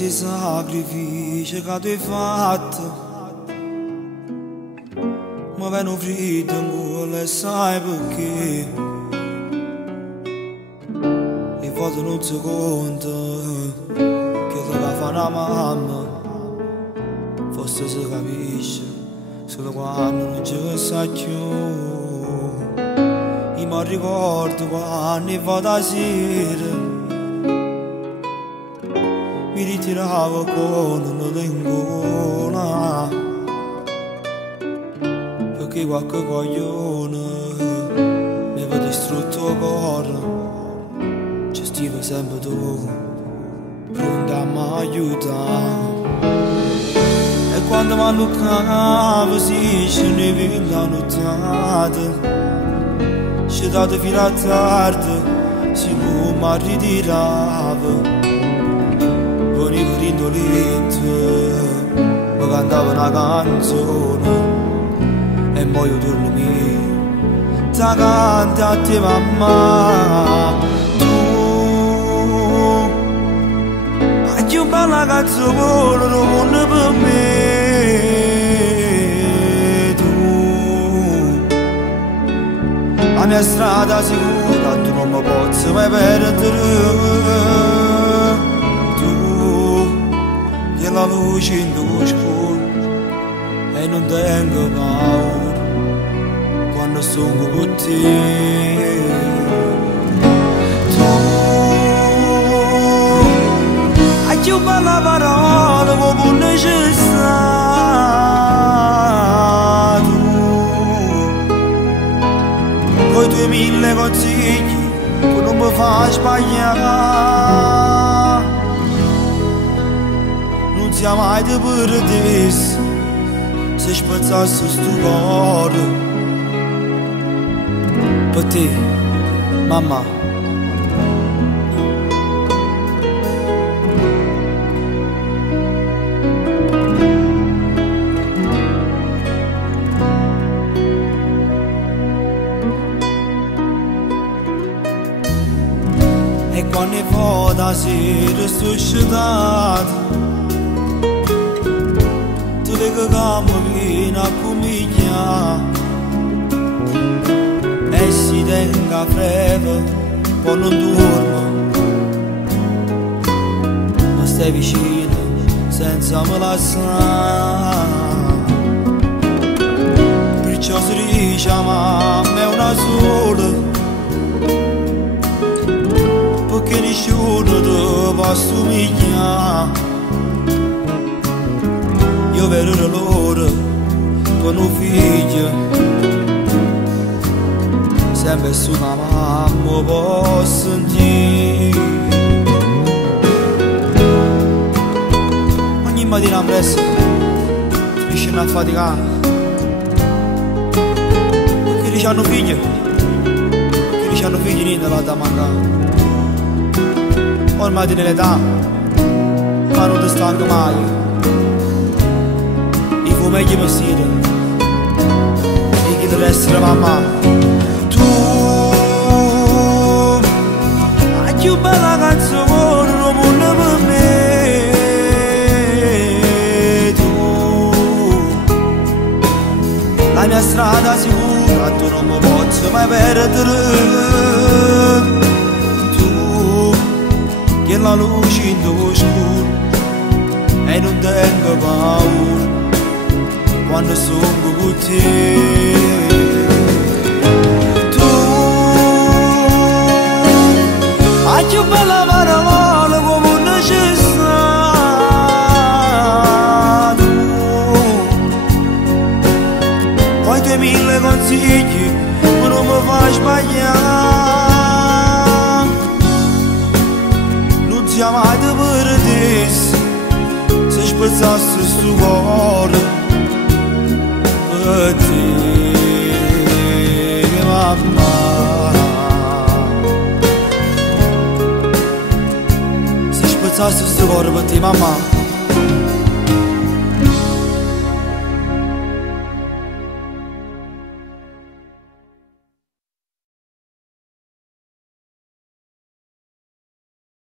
questi sacrifici che tu hai fatto mi vengono freddo in gola e sai perché e foto non si conta che te la fa una mamma forse si capisce solo quando non ci sa più io mi ricordo quando vado a sera mi ritiravo con un nodo in gola perché qualche coglione mi aveva distrutto il cuore gestiva sempre tu pronta a mi aiutare e quando mi alluccavo si scendeva la nottata scendate fino a tardi si non mi ritirava venivo rindolito, mi cantava una canzone e poi io torno mio, ti canto a te mamma, tu hai più bella canzone del mondo per me, tu la mia strada sicura, tu non mi posso mai perdere. La luce in oscuro e non tengo paura quando sono con te tu hai più bella parola come necessario con i tuoi 1000 consigli che non mi fai sbagliare non sia mai de părătesc să-și pățească stupoară pe te, mama e quando ne vado a sera sto scedato che cammo vino a comiglia e si tenga freve poi non dormo ma stai vicino senza me lasciare perciò si dice mamma è una sola perché nessuno ti può assomigliare io vedo l'ora con un figlio sempre su una mamma posso sentire ogni mattina presto finisce a faticare perché hanno figli niente la da mancare ormai nell'età ma non ti stanco mai meglio possibile e chi deve essere mamma tu hai più bella canzone del mondo per me tu la mia strada sicura tu non mi posso mai perdere tu che la luce in tuo scuro e non tengo paura quando sono con te tu hai più bella parola come necessario poi i tuoi 1000 consigli ma non mi fai sbagliare non sia mai di perdere se spezzasse sto cuore te, mamma se spezzasse sto cuore per te, mamma